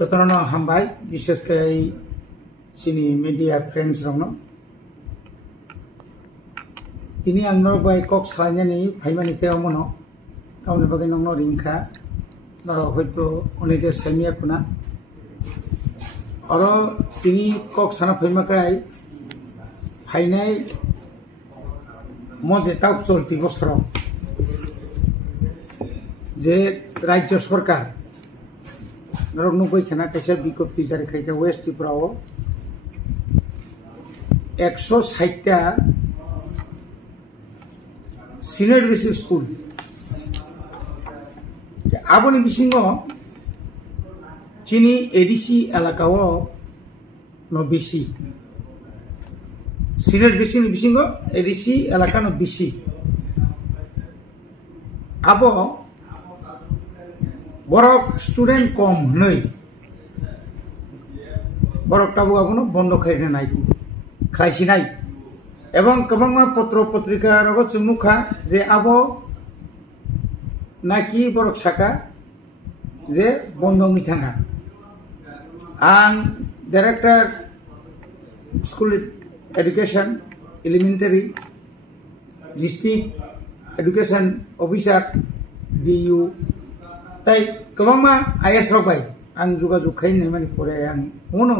जतन हामबाय विशेषकै सिनी मीडिया फ्रेंड्स रंगनो तिनी आंनो बाय कक सालायनानै फाइमानि तेमनो गावनि बागै नंनो रिंखा नरो हयतो अनेके साइमिया खुना अरो तिनी कक साना फाइमाकाय फाइनाय मजे ताक चलती बसर जे राज्य सरकार नरक नुबै खेना कैसे बिकप्ति जारी खायका वेस्ट त्रिपुराओ 160टा सीनियर बेसिक स्कूल आबोनि बिसिङो चिनी एडीसी एलाकाओ नो बीसी सीनियर बेसिक बिसिङो एडीसी एलाका नो बीसी आबो बरक स्टूडेंट कम नै बरक ताबु आबनो बन्द खायनो नाय खायसिनाय एवं गोबां पत्र पत्रिका रगो चुमुखा जे आबो नाकी बरक साका जे बन्द मिथाङा आं director school education elementary district education officer DU ताई गोबां आईएस रबाय आं जुगाजुग खायनो माने परे आं उनो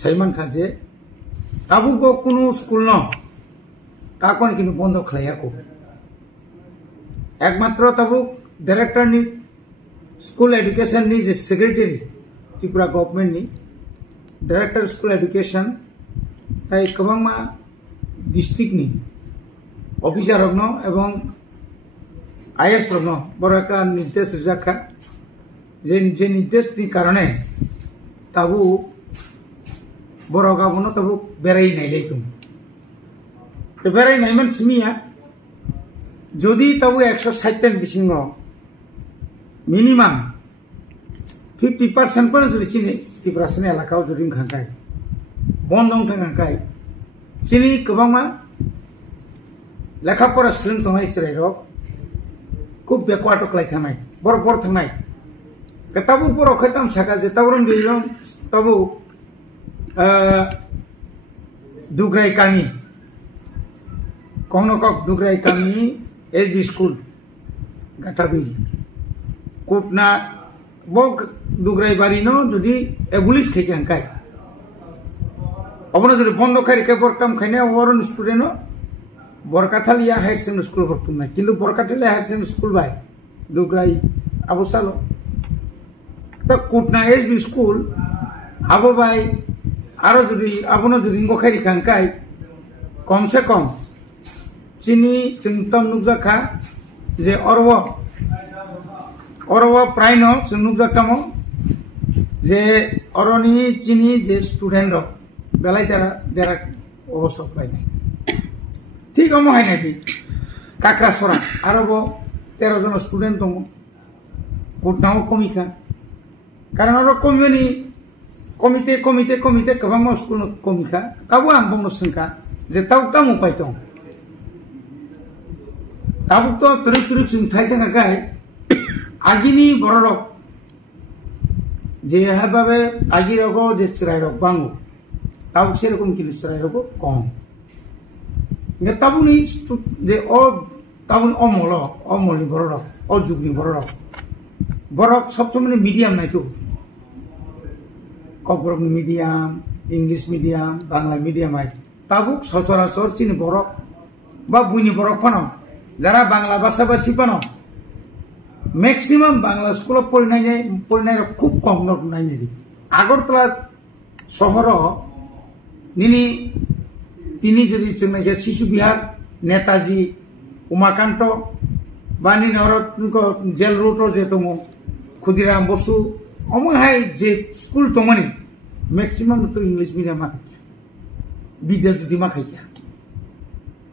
साइमान खाजे ताबुको कुनु स्कूल न काकोन किनु बन्द खालायाको एकमात्र ताबुक डायरेक्टर नि स्कूल एजुकेशन नि जे सेक्रेटरी त्रिपुरा गवर्नमेंट नि डायरेक्टर स्कूल एजुकेशन ताई गोबां डिस्ट्रिक्ट नि ऑफिसर रगनो एवं आईएस रगनो बरका निर्देश जाखा जे निर्देश नि कारणे ताबु बरगा बनो ताबु बेराय नायले तुम तो बेराय नायमन सिमिया जदि ताबु 160 टन बिसिङो मिनिमाम 50% पण जुदि चिनि त्रिपुरा सने एलाकाव जुदि खांखाय बन्दं थांखाय चिनि गोबांमा लेखा फरा सोलों तंनाय चिरायरक खूब बेकवार्ड क्लाय थानाय बर थानाय ताबु बर खैताम साका जे ताबुरन दिरम ताबु दुग्राय कामी कौनकक दुग्राय कामी एसबी स्कूल गाटाबिल कोटना बक दुग्राय बारी नो जुदि एबुलिश खायखांखाय अबनो जुदि बन्द खायरिके बरकाम खायने वरन स्टूडेंट बरकाथालिया हायर सेकेंडरी स्कूल बरतुमनाय किन्तु बरकाथालिया हायर सेकेंडरी स्कूल बाय दुग्राय आबुसालो ता कोटना एसबी स्कूल आबो बाय आरो जुदि आबनो जुदि गखायरि खांखाय कम से कम चिनी चिंतम नुजाखा जे अरव प्राय न जों नुजाथामो जे अरनि चिनी जे स्टूडेंट रक बेलाय देरा अबस्था प्रायनाय ठीक अमो हायनाय काक्रासरा आरो 13 जन स्टूडेंट दङ गुटनाव कमिखा कारण आरो कमिनि कमिटे गोबां स्कूल कमिखा ताबु आं बुंनो सोंखा जे ताम उपाय दं ताबु तो तुरुक जों थायथांगाय आगिनि बररक जे हाबाबे आगिरगो जे चिरायरक बांगो ताबु सेरकम किलु चिरायरक कम ताबुनि जे ताबुनि अमलनि बररक जुगनि बरक सब समय मीडियम नायतो Kokborok medium English medium Bangla medium आय ताबुक सचराचर चिनि बरक बा बुइनि बरक फानो जारा बांग्ला भाषा भाषी फानो मैक्सिमाम बांग्ला स्कूल पढ़नाय खूब कम नायनाय आगरतला शहर निनि तिनी जुदि जोंना शिशु बिहार नेताजी उमाकांत बानी नरत जेल रोड जे दङ खुदिराम बसु अमहाय जे स्कूल दङनि मैक्सिमाम तो इंग्लिश मीडियम विद्या जुदि माखाया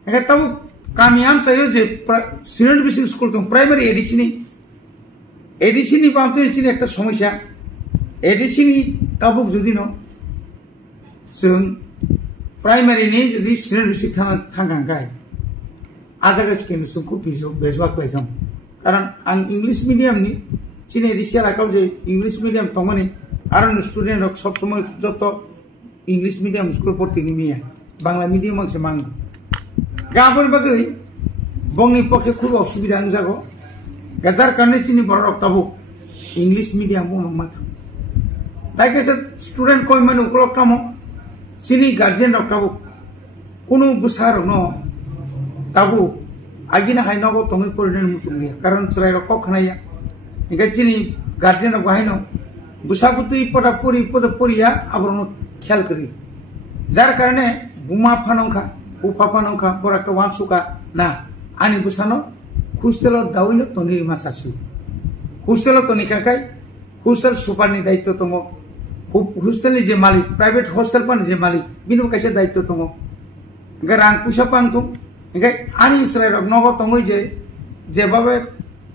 एका ताबु कामियाम चाहिए जे सीनियर बेसिक स्कूल दं प्राइमरी एडीसी नि बामते चिनि एकटा समस्या एडीसी नि ताबुक जुदि न जों प्राइमरी नि जुदि सीनियर बेसिक थांगांगाय आजागा चिकेन सुखु बेजवा क्लाइसम कारण आं इंग्लिश मीडियम नि चिनि एडीसी एलाकाव जे इंग्लिश मीडियम दङनि আর স্টুডেন্ট রক সব সময় যত ইংলিশ মিডিয়াম স্কুল পড়তে গিয়ে বাংলা মিডিয়াম আছে মাং গাবর বাকি বংনি পক্ষে খুব অসুবিধা যাগো যার কারণে চিনি বড় রক তাবো ইংলিশ মিডিয়াম মাথা তাই কেসে স্টুডেন্ট কই মানে উপলব্ধ কামো চিনি গার্জিয়ান রক তাবো কোনো বুসার ন তাবো আগিনা হাই নগো তুমি পরিণাম মুসুলিয়া কারণ সরাই রক খানাইয়া এখানে চিনি গার্জিয়ান রক হাই ন বুসাপুতি পটা পরি পদ পরিয়া আবার খেয়াল করি যার কারণে বুমা ফানংখা উফা ফানংখা বড় একটা ওয়ান সুকা না আনি বুসানো হুস্টেল দাউইনো তনি মাসাসু হুস্টেল তনি কাকাই হুস্টেল সুপারনি দায়িত্ব তম হুস্টেলনি যে মালিক প্রাইভেট হস্টেল পান যে মালিক বিনু কাছে দায়িত্ব তম এগে রাং পুষা পানতুম এগে আনি ইসরাই রক নগ তমই যে যেভাবে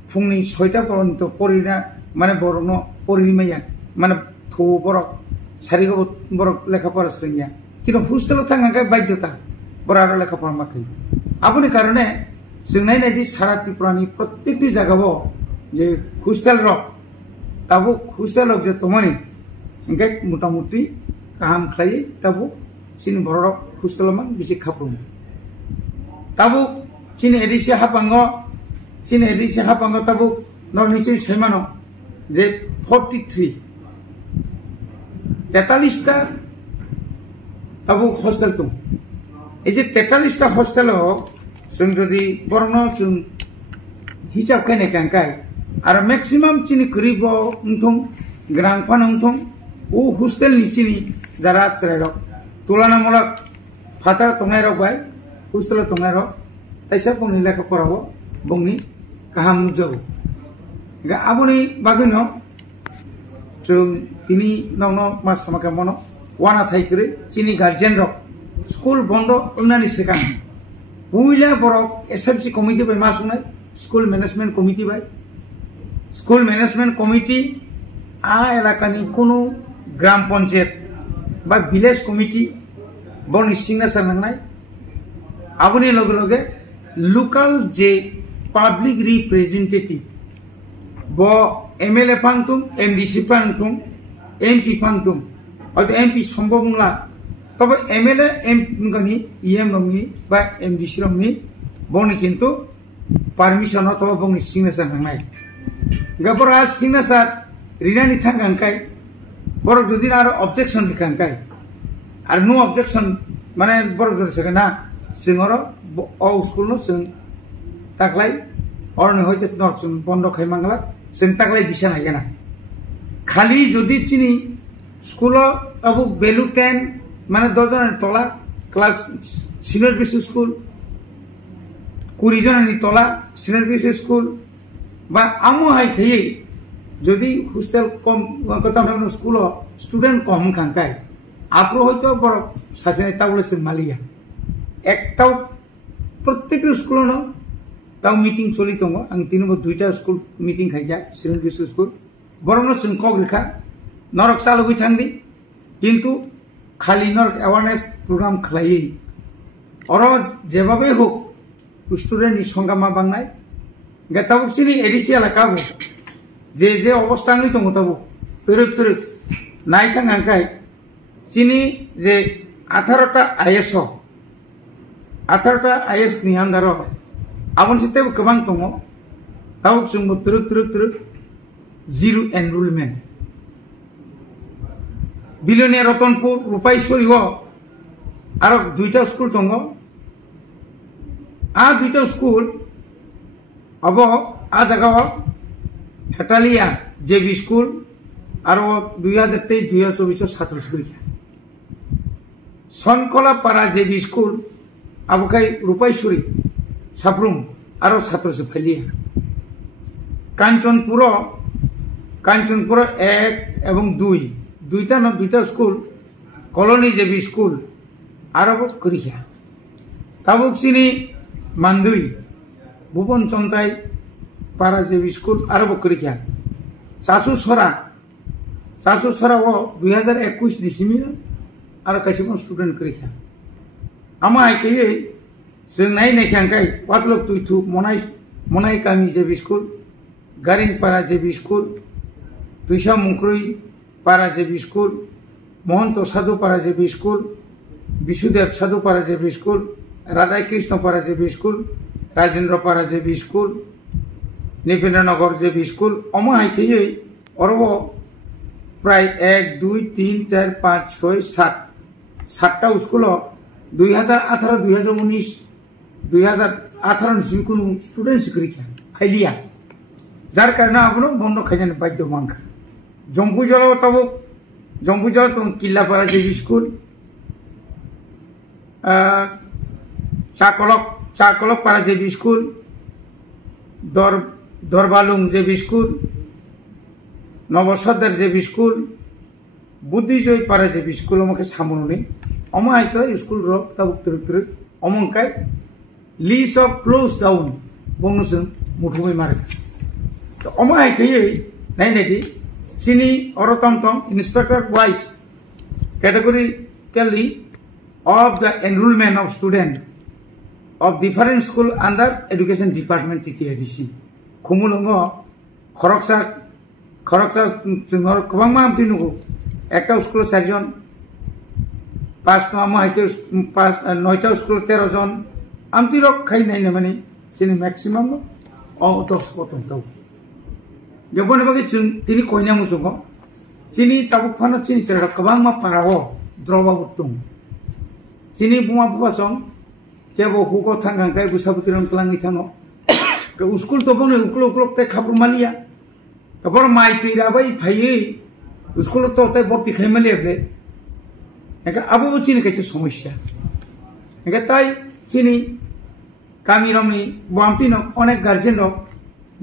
ফুংনি 6টা পর্যন্ত পরিনা মানে বড় ন পরিমাইয়া মানে থো বড় সারিগো বড় লেখাপড়া সইয়া কিন্তু হুস্টেল থাকা বাধ্যতা বড় আরো লেখাপড়া মাখাই আপনি কারণে जोंनाय नायदि सारा त्रिपुरानि प्रत्येकटी जायगायाव जे हस्टेल रक ताबो हस्टेल रक जे तमानि इंगाय मोटामुटी गाहाम खालायो ताबो चिनि बर रक हस्टेल मान बिसि खाफ्रुम ताबो चिनि एडिसि हापांगो ताबो नरनिचि सैमानो जे 43 43टा ताबो हस्टेल दं এই যে 43টা हस्टेल जों जदि बरन जों हिसाब खायनाय कांकाय आरो मैक्सिमाम चिनि गरीब उंथं ग्रां फान उंथं ओ हस्टेल नि चिनि जारा चरायरक तुलनामूलक फाटार तंगायरक बाय हस्टेल तंगायरक ताइसा बुंनि लेखा फरावो बुंनि गाहाम नुजागो गा आबनि बागैनो जों तिनि नंनो मास समाका मनो वाना थाइकरे चिनि गार्जियन रक स्कुल बन्द उन्नानि सिगां बुइला बरक एसएमसी कमिटी बाय मा सुनाय स्कुल मैनेजमेंट कमिटी बाय स्कुल मैनेजमेंट कमिटी आ एलाकानि कोनो ग्राम पंचायत बा विलेज कमिटी बनि सिगनेचार नांनाय आबनि लगे लगे लोकल जे पब्लिक रिप्रेजेंटेटिव ब एमएलए फांगतुम एमडीसी फांगतुम एमपी फांगतुम अद एमपी सम्भव नंला तब एमएलए एम गनि ईएम रंगनि बा एमडीसी रंगनि बनि किन्तु परमिशन अथवा बनि सिगनेचार नांनाय गबरा सिगनेचार रिनानि थांगांकाय बर जदि आरो ऑब्जेक्शन दिखांकाय आरो नो ऑब्जेक्शन माने बर जदि सगना जोंर अ स्कुल नो जों ताकलाय अरने होयते नर जों बन्द खायमांगला जों ताकलाय बिसा नायगोना खाली जदि चिनि स्कुल अब बेलु 10 माने 10 जन तला क्लास सिनियर बेसिक स्कुल 20 जन तला सिनियर बेसिक स्कुल बा आमो हाय खयै जदि हस्टेल कम कथा हमनो स्कुल स्टूडेंट कम खांकाय आपरो हयतो बर सासेने ताबले जों मालिया एकटाव प्रत्येक स्कुल न ताव मीटिंग चलि दङ आं दिनबो 2टा school meeting खायया senior basic school बरनो जों कग्रिखा नरक चालुगै थांदि किन्तु खाली नरक अवेयरनेस प्रोग्राम खालायै अर जेबाबे हो स्टूडेंट नि संगामा बांनाय गताबो सिनि एडिसियल काबो जे अवस्था नै दङ ताबो तरक नायथां आंखाय चिनि जे 18टा आईएस नि आन्दार आबन सितेबो गोबां दङ ताबो जोंबो तरक जिरो एनरोलमेंट बिलोनिया रतनपुर रूपाईश्वरी आरो 2टा स्कुल दङ आ 2टा स्कुल अब आ जगह हेटालिया जेबी स्कुल आरो 2023-2024 छात्र छात्रीया सनकलापारा जेबी स्कुल आबोखाय रूपाईश्वरी साब्रुम आरो छात्र छात्रीया कांचनपुर 1 एवं 2टा स्कुल कॉलोनी जेबी स्कुल आरो करिया ताबुक सिनि मानदुई भुवन चन्ताई पारा जेबी स्कुल आरो करिया सासुसरा 2021 दिसिमिन आरो कासिम स्टूडेंट करिया आमा आइकयै जों नायखांकाय वातलक तुइथु मनाय गामि JB school Garinpara JB school दुइसा मुंख्रुइ पाराजेबी स्कूल, महंत साधु पाराजेबी स्कूल, विशुदेव साधु पाराजेबी स्कूल, राधा कृष्ण पाराजेबी स्कूल, राजेंद्र पाराजेबी स्कूल, निपेन्द्रनगर जेबी स्कूल अमा हाइके और प्राय 1 2 3 4 5 6 7 7टा स्कूल 2018 2019 2018 কোনো স্টুডেন্ট শিক্ষা ফাইলিয়া যার কারণে আপনো বন্ধ খাইজানে বাধ্য মাংখা জম্পুজল তাবো জম্পুজল তো কিল্লাপাড়া যেবি স্কুল চাকলক পাড়া JB school Darbalung JB school Nabasadar JB school Buddhijoy পাড়া যেবি স্কুল আমাকে সামনে অমা আইতো স্কুল রক তাবুক তুরুক অমংকাই লিস্ট অফ ক্লোজ ডাউন বংনসুন মুঠুमै मारे तो अमा हाइखै नायनायदि सिनी अरतमतम inspector wise categorically of the enrollment of student of different school under education department TTIDC खुमुलंगो खरकसा जोंहर गोबां तिनुगो एकटा स्कुल 4 जन 5 अमा हाइखै 9टा स्कुल 13 जन आमतिरक खाइनायनो माने सिनी मैक्सिमाम 10 पतन ताव जबने बागे तिनी कोइना मुसुंगो चिनी ताबुक फानो चिनी सेरा गोबां मा पाराओ द्रबा बुतुं चिनी बुमा बुबासं केबो हुगो थांगांखाय बुसाबुतिरन क्लांगि थाङो के स्कुल तो बने उक्लक ते खाबु मालिया कबर माइ तिराबाय फायै स्कुल तो ते भर्ती खाइमालियाबले एका आबो चिनी काइसे समस्या एका ताई चिनी kami rami buamtino onek garjen rok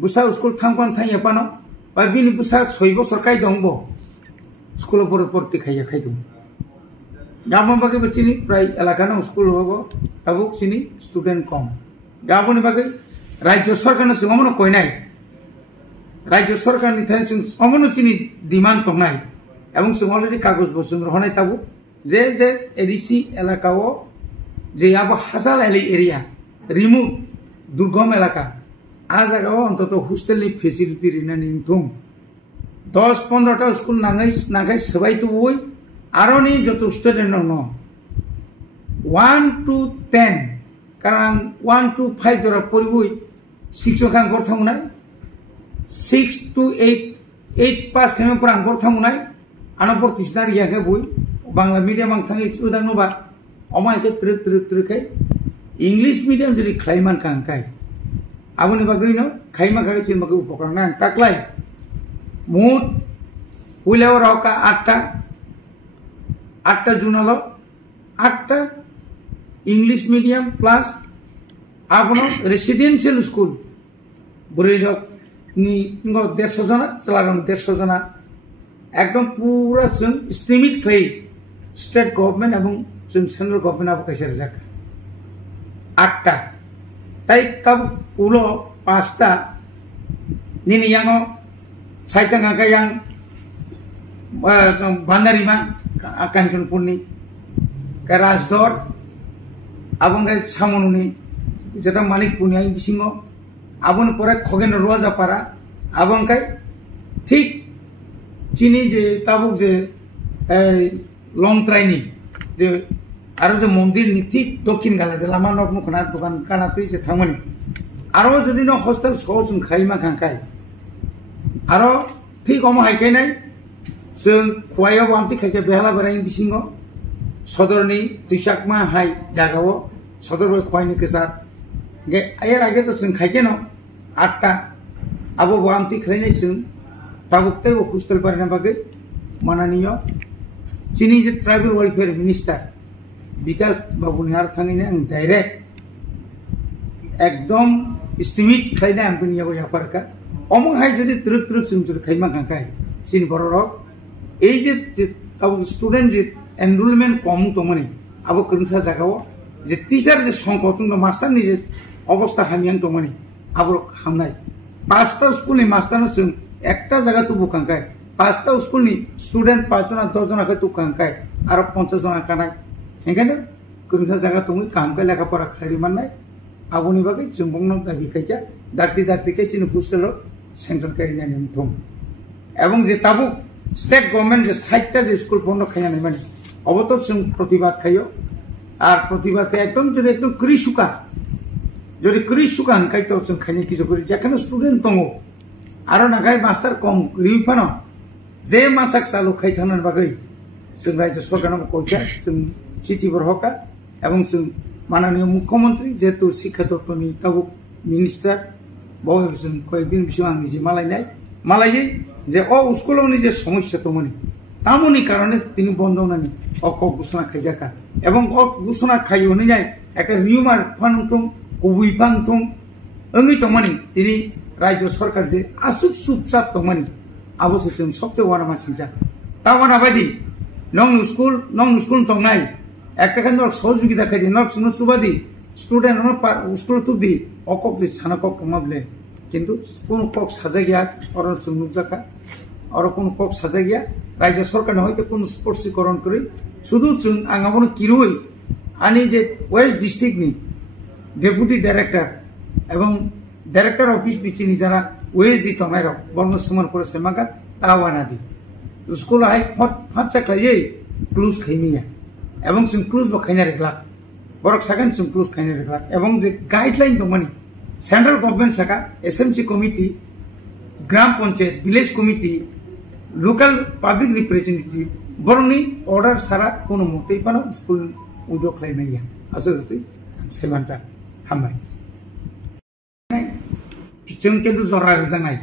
busa school thangkon thaiya pano ba bini busa 6 বছর kai dongbo school por porti khaiya khaidum gamon bage bachini pray elakana school hobo tabuk chini student kom gamon bage rajyo sarkar na singomono koi nai rajyo sarkar ni thai sing omono chini demand tongnai ebong sing already kagoj bosung rohonai tabu je ADC elakao je abo hasal area remove दुर्गम एलाका आ जगह अंतत hostel facility Rina निंथुम 10-15टा school नागाय सबाई तो वही आरो नहीं जो तो स्टूडेंट नो 1 to 10 कारण 1 to 5 जरा परिवई शिक्षक आंगर थांगुनाय 6 to 8 पास खेमे पर आंगर थांगुनाय आनो पर तिसनार यागे बई बांग्ला मीडियम आं थांगि उदांनोबा अमायके त्रिकै इंग्लिश मीडियम जरी खाइमान कांकाय आबुनि बागैनो खाइमा खागै चिन बागै उपकार ना ताकलाय मुद पुलाव रका 8टा जुनालो 8टा इंग्लिश मीडियम प्लस आबनो रेसिडेंशियल स्कूल बुरैरक नि 150 जना चलारन 150 जना एकदम पूरा जों एस्टिमेट खाइ स्टेट गवर्नमेंट एवं जों सेंट्रल गवर्नमेंट आबो कायसार जाखा 8टा ताई तब उलो 5टा निनि यांगो साइतांगा कायांग बान्दारिमा कांचनपुरनि का राजदर आबंगाय सामनुनि जेटा मानिकपुरनि आइ बिसिङो आबन परे खगेन रोजापारा आबंगाय ठीक चिनि जे ताबुक जे लंगट्राइनि जे आरो जो मंदिर नि ठीक दक्षिण गाला जे लामा नक मुखना दुकान कानातै जे थांमोनि आरो जदि न हस्टेल सोजों खाइमा खांखाय आरो ठीक अम हाइखायनाय जों खवायाव आमति खायके बेहाला बराय बिसिङो सदरनि तुइसाकमा हाय जागाव सदर बय खवायनि केसार गे आयर आगे तो जों खायके न 8टा आबो आमति खायनाय जों ताबुकते हस्टेल बारना बागै माननीय चिनि जे ट्राइबल वेलफेयर मिनिस्टार विकास बाबुनिहार थांगिने आं डाइरेक्ट एकदम एस्टिमेट खायना आं बुनियाव याफारका अमहाय जदि त्रुक जों खायमा खांखाय सिन बररक এই যে স্টুডেন্ট যে এনরোলমেন্ট কম তো মানে আবো কোনসা জায়গাও যে টিচার যে সংকট তো মাস্টার নি যে অবস্থা হামিয়াং তো মানে আবো হামনাই 5টা স্কুলে মাস্টার जों একটা জায়গা তো বুকাঙ্কায় 5টা স্কুলনি স্টুডেন্ট 5 জন 10 জন আকে তো কাঙ্কায় আর 50 জন কানায় এখানে কোনসা জায়গা তুমি কামকায় লেখাপড়া খালি মাননাই আবনি বাগে जों বংন দাবি খাইকা দাঁতি কে চিনি হস্টেল স্যাংশন কারিনা নিমথম এবং যে তাবুক स्टेट गवर्नमेंट जे 60टा जे स्कुल बन्द खायनानै माने अबत जों प्रतिबाद खायो আর প্রতিবাদকে একদম যদি একদম কৃষুকা যদি কৃষুকা হনকাই তো जों খাইনি কিছু করি যেখানে স্টুডেন্ট দङ আরো নাগাই মাস্টার কম রিফানো যে মাসাক চালু খাইথানোর বাগै जों রাজ্য সরকারनो কইয়া जों চিঠি বরহকা এবং जों মাননীয় মুখ্যমন্ত্রী যেহেতু শিক্ষা দপ্তরनि তাবুক মিনিস্টার বয় जों কয়েকদিন বিষয় আं নিজে মালাইयै যে ও স্কুলनि যে সমস্যা তমনি তামনি কারণে তিনি বন্ধ নানি অক ঘোষণা খাইজাকা এবং অক ঘোষণা খাই হনিনাই একটা রিউমার ফাংথং কুবুইফাংথং ওঙ্গি তমনি তিনি রাজ্য সরকার যে আসুক চুপচাপ তমনি আবশ্য जों সবচেয়ে ওয়ানা মাসিজা তাওয়ানা বাদি নং স্কুল তংনাই একটা কেন সহযোগিতা খাইদি নক সুবাদি স্টুডেন্ট স্কুল তুবদি অকক যে ছানাকক মাবলে কিন্তু কোন কক সাজা গিয়া অর নুকজাকা আর কোন কক সাজা গিয়া রাজ্য সরকার হয়তো কোন স্পর্শীকরণ করে শুধু আঙাবনো কিরুই আনি যে ওয়েস্ট ডিস্ট্রিক্টনি ডেপুটি ডাইরেক্টর এবং ডাইরেক্টর অফিস দিচ্ছিনি যারা ওয়েস্ট দি তংনাই বর্ণ সমান করে সেমাকা তাওয়ানা দি স্কুল হাই ফাঁচ চাকলাই ক্লুজ খাইনিয়া এবং जों ক্লুজ বা খাইনা রেখলা বরক সাকান जों ক্লুজ খাইনা রেখলা এবং যে গাইডলাইন দমনি সেন্ট্রাল গভর্নমেন্ট সাকা SMC committee gram panchayat village committee local public representative বরংনি অর্ডার সারা কোন মতেই পানো স্কুল উদ্যোগ খাইনাইয়া আসলে সেমানটা হামবাই जों কিন্তু জরা রেজানাই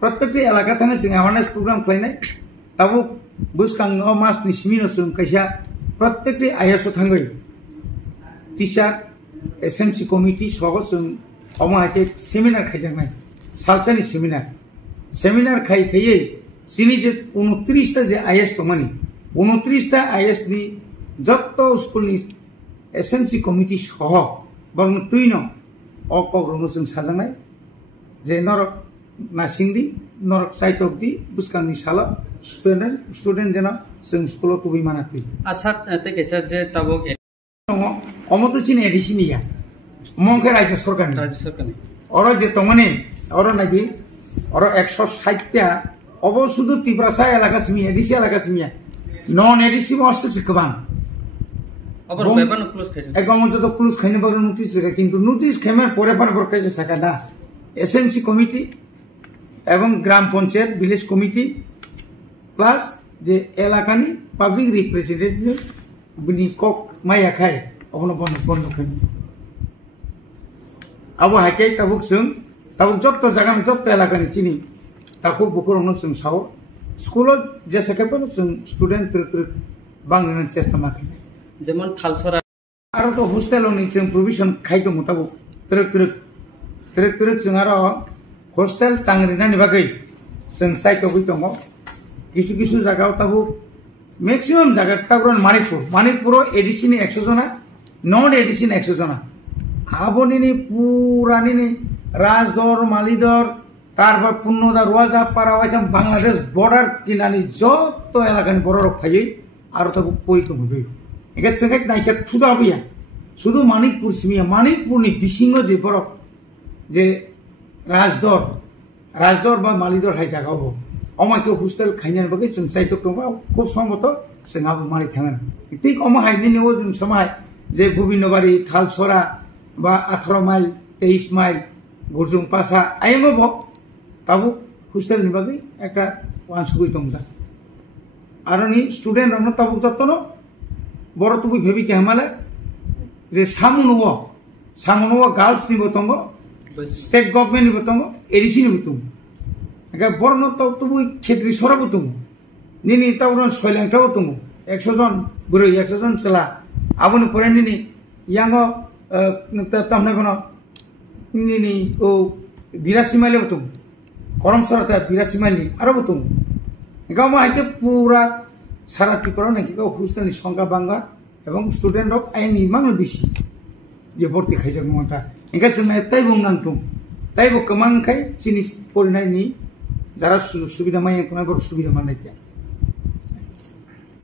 প্রত্যেকটি এলাকা থানে जों অ্যাওয়ারনেস প্রোগ্রাম খাইনাই তাবো বুসকাং মাস নিসমিনো जों কাইসা প্রত্যেকটি আইএসও থাঙ্গই টিচার এসএমসি কমিটি সহ जों অমাহাকে সেমিনার খাইজানাই সালসানি সেমিনার খাইয়ে চিনি যে 29টা যে আইএস তমানি 29টা আইএস নি যত স্কুলনি এসএমসি কমিটি সহ বং তুইন অকগ্রনো जों সাজানাই যে নরক নাসিংদি নরক সাইতকদি বুসকাংনি সালা স্টুডেন্ট যেন जों স্কুলত তুবি মানাতি আচ্ছা তে কেসা যে তাবক অমত চিন এডিসিনিয়া মংকে রাজ্য সরকার অর যে তমনে অর নাকি অর 160টা অব শুধু তিব্রাসা এলাকা সিমিয়া এডিসি এলাকা সিমিয়া নন এডিসি মস্ত কবাং আবার বেবান ক্লোজ খাইছে একদম যত ক্লোজ খাইনে বড় নোটিস রে কিন্তু নোটিস খেমার পরে বরকাইছে সাকা না এসএমসি কমিটি এবং গ্রাম পঞ্চায়েত ভিলেজ কমিটি প্লাস যে এলাকানি পাবলিক রিপ্রেজেন্টেটিভ বিনি কক মাইয়া খাই অবনো বন্ধ খাই আবো হাইকাই তাবুক যত জায়গা যত এলাকানি চিনি তাকু বুকুরনো जों সাও স্কুলত যে সেকেপনো जों স্টুডেন্ট বাংলার চেষ্টা মাখি যেমন থালসরা আর তো হোস্টেলনি जों প্রভিশন খাইতো মতাবো ट्रक जों आरो हस्टेल तांग्रिनानि बागै जों साइटआव दङ কিছু জায়গাও তাবো ম্যাক্সিমাম জায়গা তাবো মানিকপুর এডিসিনি 100 जना নন এডিসিনি 100 जना আবনিনি পুরানিনি রাজদর মালিদর তারপর পূর্ণদা রোয়াজা পারাওয়াইছাম বাংলাদেশ বর্ডার কিনানি যত এলাকানি বড় ফাইয়ে আর তাবো পইতো হবে একে সঙ্গে নাইকা থুদা হইয়া শুধু মানিকপুর সিমিয়া মানিকপুরনি বিসিঙ্গ যে বড় যে রাজদর বা মালিদর হাই জায়গা হবো অমাকে হোস্টেল খাইনার বাকি जों সাইতো দङ খুব সম্ভবত जोंहाबो मारै थाङो ঠিক অমা হাইনি নেও जों समाय যে গোবিন্দবাড়ি থালসরা বা 18 মাইল 23 মাইল গুরজুং পাসা আইমব তাবো হোস্টেল নি বাকি একটা ওয়ানসুই দংজা আরনি স্টুডেন্ট রন তাবো যতন বড় তুবি ভেবি কে হামালে যে সামুনো গার্লস নিব দङ স্টেট গভর্নমেন্ট নিব দङ এডিসি নিব দङ বর্ণ তো তুবু ক্ষেত্রে সরাবো তুমি নিনি তাও সয়লাংটাও তুমি 100 জন বুড়ো 100 জন চেলা আবনি পরে নিনি ইয়াঙ্গ তামনে কোন নিনি ও 82 মাইলে তুমি করম সরাতে 82 মাইলি আরো তুমি গামা আইকে পুরা সারা ত্রিপুরা নাকি হোস্টেল সংখ্যা বাঙ্গা এবং স্টুডেন্ট অফ আইনি মানো বেশি যে ভর্তি খাইছে মনটা এঙ্কা जों তাই বুংনাंथुं তাইবো কমান খাই জিনিস পরিনাইনি যারা সুযোগ সুবিধা মাইয়া তোমার বড় সুবিধা মানাইতে